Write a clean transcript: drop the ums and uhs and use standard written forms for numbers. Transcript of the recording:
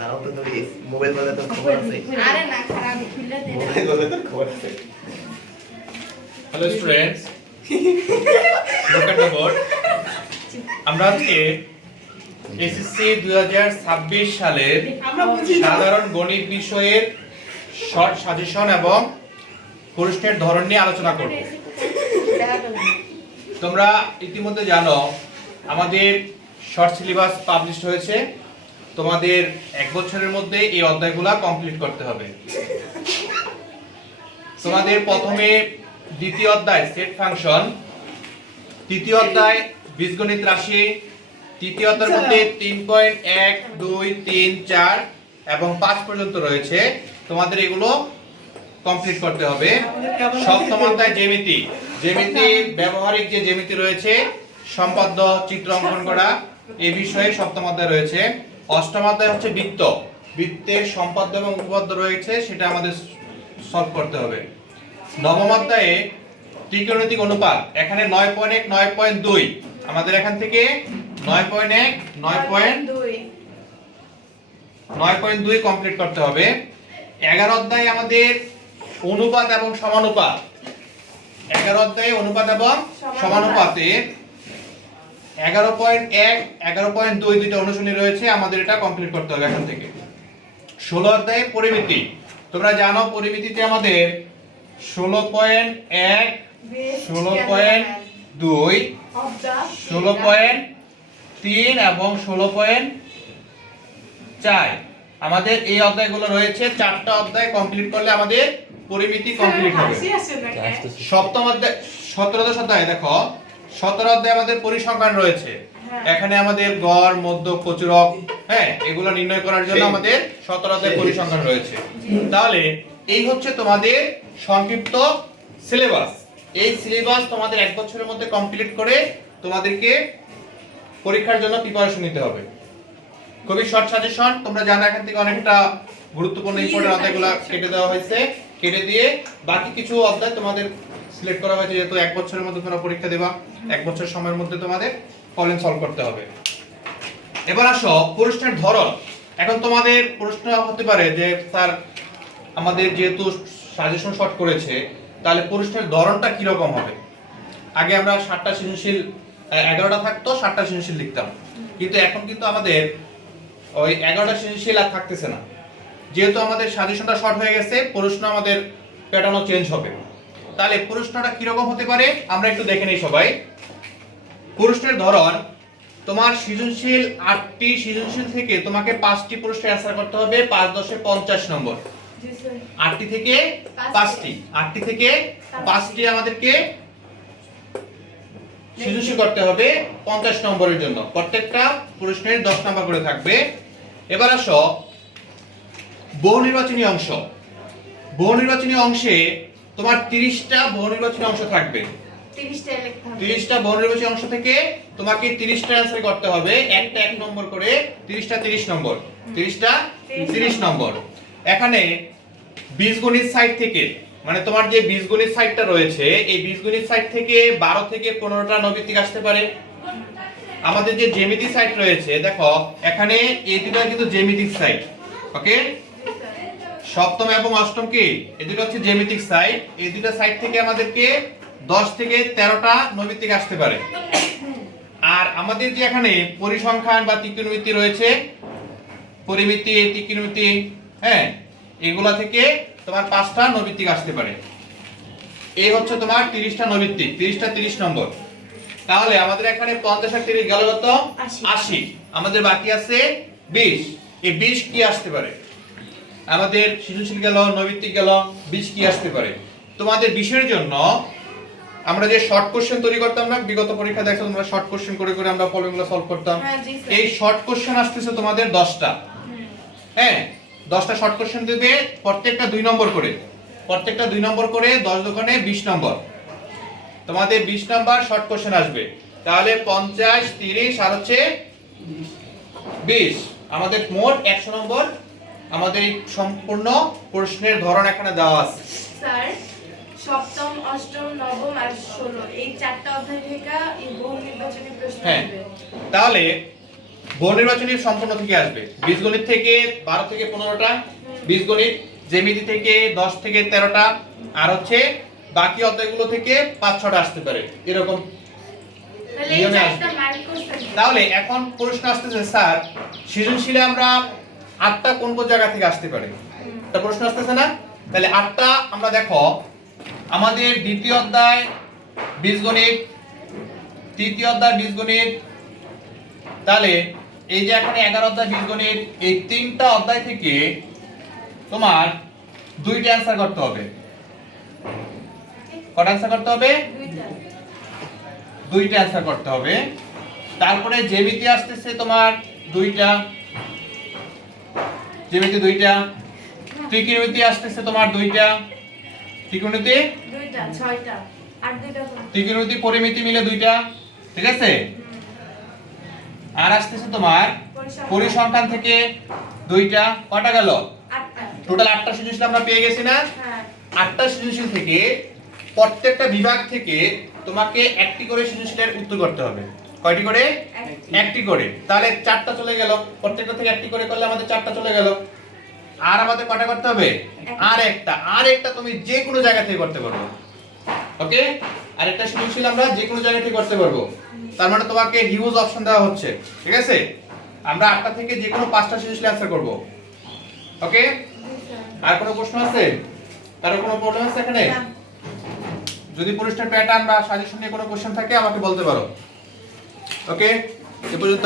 নাও তো তুমি মোবাইল বলে তো খবর আছে। আরে না খারাপ খুলে দে। মোবাইল বলে তো খবর আছে। Hello students, look at the board. আমরা আজকে এসএসসি 2026 সালের সাধারণ গণিত বিষয়ের শর্ট সাজেশন এবং প্রশ্নের ধরন নিয়ে আলোচনা করব। তোমরা ইতিমধ্যে জানো আমাদের শর্ট সিলেবাস পাবলিশ হয়েছে। তোমাদের এক বছরের মধ্যে এই অধ্যায়গুলো কমপ্লিট করতে হবে। তোমাদের প্রথমে দ্বিতীয় অধ্যায় সেট ফাংশন, তৃতীয় অধ্যায় বীজগণিত রাশি, তৃতীয় অধ্যায়ের মধ্যে 3.1, 2, 3, 4 এবং 5 পর্যন্ত রয়েছে। তোমাদের এগুলো কমপ্লিট করতে হবে। সপ্তম অধ্যায় জ্যামিতি, ব্যবহারিক যে জ্যামিতি রয়েছে, সম্পাদ্য চিত্র অঙ্কন করা, এই বিষয়ে সপ্তম অধ্যায় রয়েছে। অষ্টম অধ্যায় হচ্ছে বৃত্তের সম্পাদ্য এবং উপপাদ্য রয়েছে, সেটা আমাদের সলভ করতে হবে। নবম অধ্যায়ে ত্রিকোণমিতিক অনুপাত, এখানে 9.1, 9.2 আমাদের এখান থেকে 9.1, 9.2 কমপ্লিট করতে হবে। 11 অধ্যায়ে আমাদের অনুপাত এবং সমানুপাত, 11 অধ্যায়ে অনুপাত এবং সমানুপাতে 11.1, 11.2 দুইটা অনুশীলনী রয়েছে, আমাদের এটা কমপ্লিট করতে হবে এখান থেকে। 16 অধ্যায়ে পরিমিতি, তোমরা জানো পরিমিতিতে আমাদের 16.1, 16.2, 16.3 এবং 16.4 আমাদের এই অধ্যায়গুলো রয়েছে। 4টা অধ্যায় কমপ্লিট করলে আমাদের পরিমিতি কমপ্লিট হবে। সপ্তম অধ্যায় 17 অধ্যায় দেখো, 17 অধ্যায়ে আমাদের পরিসংখ্যান রয়েছে। এখানে আমাদের গড়, মধ্য, প্রচুরক, এগুলো নির্ণয় করার জন্য আমাদের 17 অধ্যায়ে পরিসংখ্যান রয়েছে। তাহলে এই হচ্ছে তোমাদের সংক্ষিপ্ত সিলেবাস। এই সিলেবাস তোমাদের এক বছরের মধ্যে কমপ্লিট করে তোমাদেরকে পরীক্ষার জন্য প্রিপারেশন নিতে হবে। খুবই শর্ট সাজেশন, তোমরা জানো এখান থেকে অনেকটা গুরুত্বপূর্ণ ইম্পর্টেন্ট অধ্যায়গুলো কেটে দেওয়া হয়েছে। কেটে দিয়ে বাকি কিছু অধ্যায় তোমাদের সিলেক্ট করা হয়েছে, যেহেতু এক বছরের মধ্যে তোমরা পরীক্ষা দেবা, এক বছর সময়ের মধ্যে তোমাদের প্রবলেম সলভ করতে হবে। এবার আসো প্রশ্নের ধরন। এখন তোমাদের প্রশ্ন হতে পারে যে স্যার আমাদের যেহেতু সাজেশন শর্ট করেছে, তাহলে প্রশ্নের ধরনটা কি রকম হবে? আগে আমরা 7টা সৃজনশীল, 11টা থাকতো, 7টা সৃজনশীল লিখতাম, কিন্তু এখন কিন্তু আমাদের ওই 11টা সৃজনশীল আর থাকতেছে না। যেহেতু আমাদের সাজেশনটা শর্ট হয়ে গেছে, প্রশ্ন আমাদের প্যাটার্নও চেঞ্জ হবে। তাহলে প্রশ্নটা কি রকম হতে পারে আমরা একটু দেখে নিই সবাই। প্রশ্নের ধরন, তোমার সৃজনশীল 8টি সৃজনশীল থেকে তোমাকে 5টি প্রশ্নের অ্যানসার করতে হবে। 5 10 50 নম্বর। 8টি থেকে 5টি, 8টি থেকে 5টি আমাদেরকে সৃজনশীল করতে হবে 50 নম্বরের জন্য। প্রত্যেকটা প্রশ্নের 10 নম্বর করে থাকবে। এবার আসো বহুনির্বাচনী অংশ। বহুনির্বাচনী অংশে তোমার 30টা বহুনির্বাচনী অংশ থাকবে। 30টা বহুনির্বাচনী অংশ থেকে তোমাকে 30টা অ্যানসার করতে হবে, একটা 1 নম্বর করে। 30টা 30 নম্বর, 30টা 30 নম্বর। এখানে বীজগণিত সাইড থেকে, মানে তোমার যে বীজগণিত সাইডটা রয়েছে, এই বীজগণিত সাইড থেকে 12 থেকে 15টা নৈমিত্তিক আসতে পারে। আমাদের যে জ্যামিতি সাইড রয়েছে, দেখো এখানে এই দুটো কিন্তু জ্যামিতিক সাইড। ওকে, সপ্তম এবং অষ্টম কি এই দুটো হচ্ছে জ্যামিতিক সাইড। এই দুটো সাইড থেকে আমাদেরকে 10 থেকে 13টা নৈমিত্তিক আসতে পারে। আর আমাদের যে এখানে পরিসংখ্যান বা ত্রিকোণমিতি রয়েছে, পরিমিতি, ত্রিকোণমিতি, এগুলা থেকে তোমার 5টা নৈমিত্তিক আসতে পারে। এই হচ্ছে তোমার 30টা নৈমিত্তিক, 30টা 30 নম্বর। তাহলে আমাদের এখানে 50 আর 30 গেল কত? 80। আমাদের বাকি আছে 20। এই 20 কি আসতে পারে? আমাদের সৃজনশীল গেল, নৈমিত্তিক গেল, 20 কি আসতে পারে? তোমাদের 20 জন্য আমরা যে শর্ট কোশ্চেন তৈরি করতাম না, বিগত পরীক্ষা দেখছো তোমরা শর্ট কোশ্চেন করে করে আমরা প্রবলেমগুলো সলভ করতাম। এই শর্ট কোশ্চেন আসতেছে তোমাদের 10টা। 10টা শর্ট কোশ্চেন দেবে, প্রত্যেকটা 2 নম্বর করে। প্রত্যেকটা 2 নম্বর করে, 10 দোকানে 20 নম্বর। তোমাদের 20 নাম্বার শর্ট কোশ্চেন আসবে। তাহলে 50, 30 আর হচ্ছে 20, আমাদের মোট 100 নম্বর। আমাদের এই সম্পূর্ণ প্রশ্নের ধরন এখানে দেওয়া আছে। স্যার সপ্তম, অষ্টম, নবম আর 16 এই 4টা অধ্যায় থেকে এই বহুনির্বাচনী প্রশ্ন আসবে। তাহলে বহু নির্বাচনী সম্পূর্ণ থেকে আসবে। বীজগণিত থেকে 12 থেকে 15টা, বীজগণিত জ্যামিতি থেকে 10 থেকে 13টা, আর হচ্ছে বাকি অধ্যায়গুলো থেকে 5-6টা আসতে পারে এরকম তাহলে এই নিয়মে চারটা আসবে। মার্ক করতে তাহলে এখন প্রশ্ন আসতেছে স্যার সৃজনশীলে আমরা 8টা কোন কোন জায়গা থেকে আসতে পারে, একটা প্রশ্ন আসতেছে না? তাহলে 8টা আমরা দেখো আমাদের দ্বিতীয় অধ্যায় বীজগণিত, তৃতীয় অধ্যায় বীজগণিত, তাহলে এই যে এখানে 11 অধ্যায় বীজগণিত, এই 3টা অধ্যায় থেকে তোমার 2টা অ্যানসার করতে হবে। কটা অ্যানসার করতে হবে? দুইটা 2টা অ্যানসার করতে হবে। তারপরে জ্যামিতি আসতেছে তোমার 2টা, জ্যামিতি 2টা, ত্রিকোণমিতি আসতেছে তোমার 2টা, ত্রিকোণমিতি দুইটা 6টা আর দুইটা কোন? ত্রিকোণমিতি পরিমিতি মিলে 2টা, ঠিক আছে? আর আসতেছে তোমার পরিসংখ্যান থেকে 2টা, কটা গেল? 8টা। টোটাল 8টা সৃজনশীল আমরা পেয়ে গেছি না? হ্যাঁ 8টা সৃজনশীল থেকে প্রত্যেকটা বিভাগ থেকে তোমাকে একটি করে সৃজনশীলের উত্তর করতে হবে। কয়টি করে? একটি করে। তাহলে 4টা চলে গেল, প্রত্যেকটা থেকে একটি করে করলে আমাদের 4টা চলে গেল। আর আমাদের কয়টা করতে হবে? আর একটা তুমি যে কোনো জায়গা থেকে করতে পারবে। ওকে? আরেকটা সৃজনশীল আমরা যে কোনো জায়গা থেকে করতে পারবো। তার মানে তোমাকে হিউজ অপশন দেওয়া হচ্ছে, ঠিক আছে? আমরা 8টা থেকে যে কোনো 5টা সৃজনশীল অ্যানসার করব। ওকে? আর কোনো প্রশ্ন আছে? কারো কোনো প্রবলেম আছে এখানে? না। যদি পরিষ্কার প্যাটার্ন বা সাজেশন নিয়ে কোনো কোশ্চেন থাকে আমাকে বলতে পারো। ওকে? এ পর্যন্ত